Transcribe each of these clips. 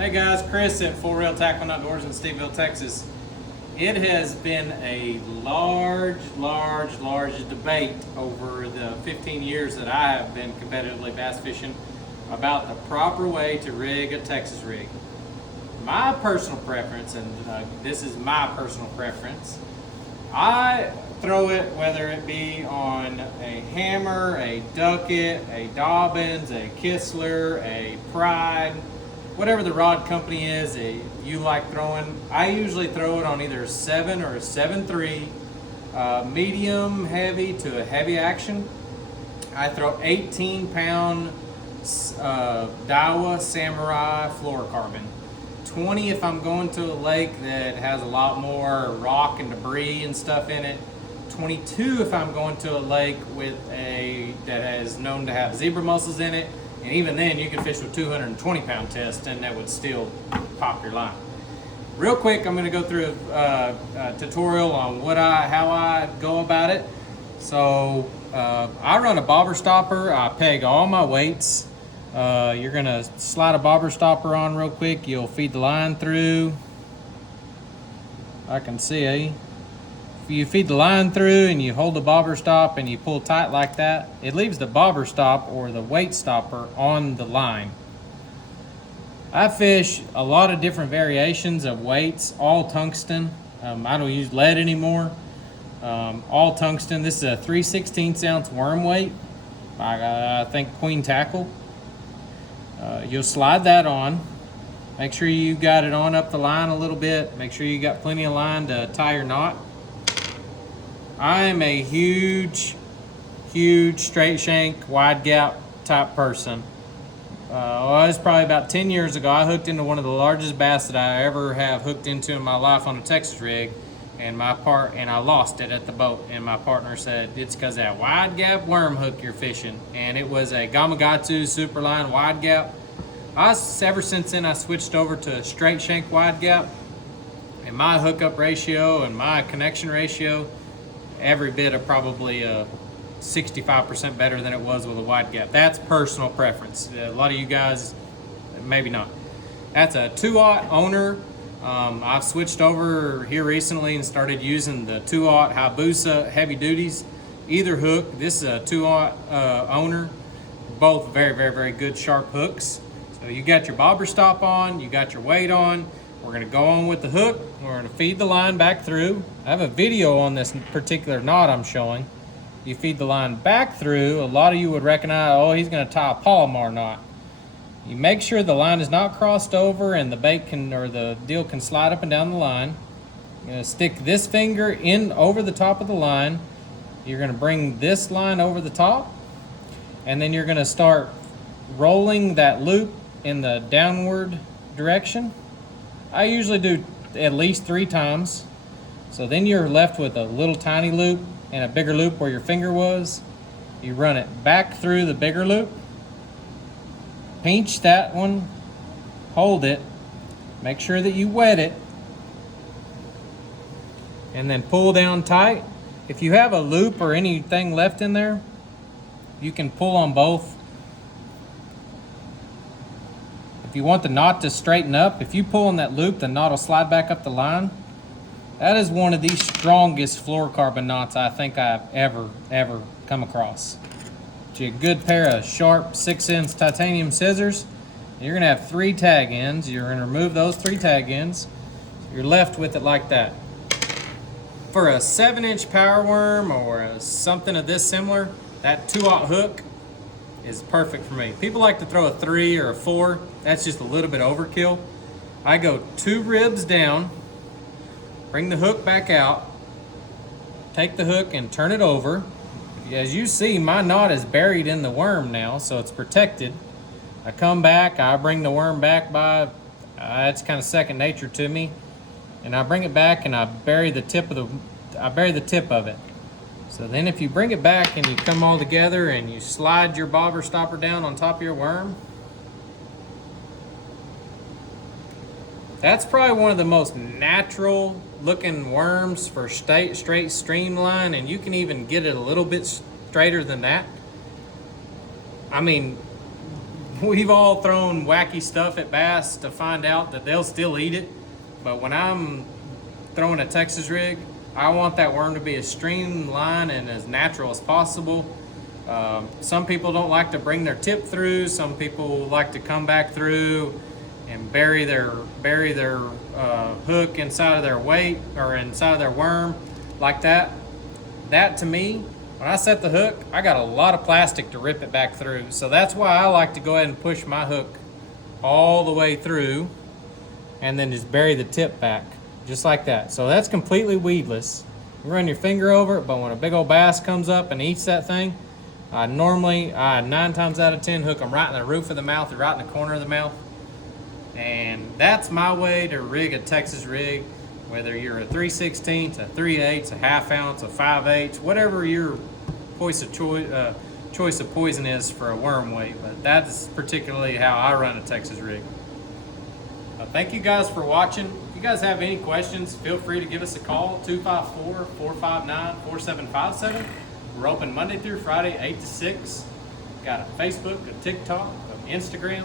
Hey guys, Chris at Full Rail Tackling Outdoors in Steveville, Texas. It has been a large debate over the 15 years that I have been competitively bass fishing about the proper way to rig a Texas rig. My personal preference, and this is my personal preference, I throw it whether it be on a hammer, a Duckett, a Dobbins, a Kistler, a Pride, whatever the rod company is you like throwing. I usually throw it on either a 7 or a 7.3, medium heavy to a heavy action. I throw 18-pound Daiwa Samurai fluorocarbon. 20 if I'm going to a lake that has a lot more rock and debris and stuff in it. 22 if I'm going to a lake that is known to have zebra mussels in it. And even then, you can fish with 220-pound test, and that would still pop your line. Real quick, I'm going to go through a tutorial on how I go about it. So I run a bobber stopper. I peg all my weights. You're going to slide a bobber stopper on real quick. You'll feed the line through. I can see. You feed the line through and you hold the bobber stop and you pull tight like that, it leaves the bobber stop or the weight stopper on the line. I fish a lot of different variations of weights, all tungsten. I don't use lead anymore. All tungsten. This is a 3/16 ounce worm weight. I think Queen Tackle. You'll slide that on. Make sure you got it on up the line a little bit. Make sure you got plenty of line to tie your knot. I am a huge straight shank, wide gap type person. It was probably about 10 years ago. I hooked into one of the largest bass that I ever have hooked into in my life on a Texas rig, and I lost it at the boat. And my partner said it's because of that wide gap worm hook you're fishing, and it was a Gamakatsu Superline wide gap. Ever since then, I switched over to a straight shank wide gap, and my hookup ratio and my connection ratio, every bit of probably 65% better than it was with a wide gap. That's personal preference. A lot of you guys, maybe not. That's a 2/0 owner. I've switched over here recently and started using the 2/0 Hayabusa heavy duties. Either hook. This is a 2/0 owner. Both very good sharp hooks. So you got your bobber stop on, you got your weight on. We're going to go on with the hook. We're going to feed the line back through. I have a video on this particular knot I'm showing. You feed the line back through. A lot of you would recognize, oh, he's going to tie a Palomar knot. You make sure the line is not crossed over and the bait the deal can slide up and down the line. You're going to stick this finger in over the top of the line. You're going to bring this line over the top. And then you're going to start rolling that loop in the downward direction. I usually do at least 3 times. So then you're left with a little tiny loop and a bigger loop where your finger was. You run it back through the bigger loop. Pinch that one. Hold it. Make sure that you wet it. And then pull down tight. If you have a loop or anything left in there, you can pull on both. If you want the knot to straighten up, if you pull on that loop, the knot will slide back up the line. That is one of the strongest fluorocarbon knots I think I've ever come across. Get a good pair of sharp 6-inch titanium scissors. You're going to have 3 tag ends. You're going to remove those 3 tag ends. You're left with it like that. For a 7-inch power worm or something of this similar, that 2/0 hook is perfect for me. People like to throw a 3 or a 4. That's just a little bit overkill. I go 2 ribs down, bring the hook back out, take the hook and turn it over. As you see, my knot is buried in the worm now, so it's protected. I come back, I bring the worm back by, it's kind of second nature to me, and I bring it back and I bury the tip of it. So then if you bring it back and you come all together and you slide your bobber stopper down on top of your worm, that's probably one of the most natural looking worms for straight streamline, and you can even get it a little bit straighter than that. I mean, we've all thrown wacky stuff at bass to find out that they'll still eat it. But when I'm throwing a Texas rig, I want that worm to be as streamlined and as natural as possible. Some people don't like to bring their tip through. Some people like to come back through and bury their hook inside of their weight or inside of their worm like that. That to me, when I set the hook, I got a lot of plastic to rip it back through. So that's why I like to go ahead and push my hook all the way through and then just bury the tip back, just like that. So that's completely weedless. You run your finger over it, but when a big old bass comes up and eats that thing, I 9 times out of 10 hook them right in the roof of the mouth or right in the corner of the mouth. And that's my way to rig a Texas rig, whether you're a 3/16, a 3/8, a half ounce, a 5/8, whatever your choice of poison is for a worm weight. But that's particularly how I run a Texas rig. Thank you guys for watching. If you guys have any questions, feel free to give us a call, 254-459-4757. We're open Monday through Friday, 8 to 6. Got a Facebook, a TikTok, an Instagram.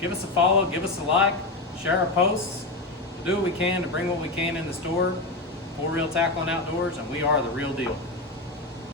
Give us a follow, give us a like, share our posts. We'll do what we can to bring what we can in the store. 4 Reel Tackling Outdoors, and we are the real deal.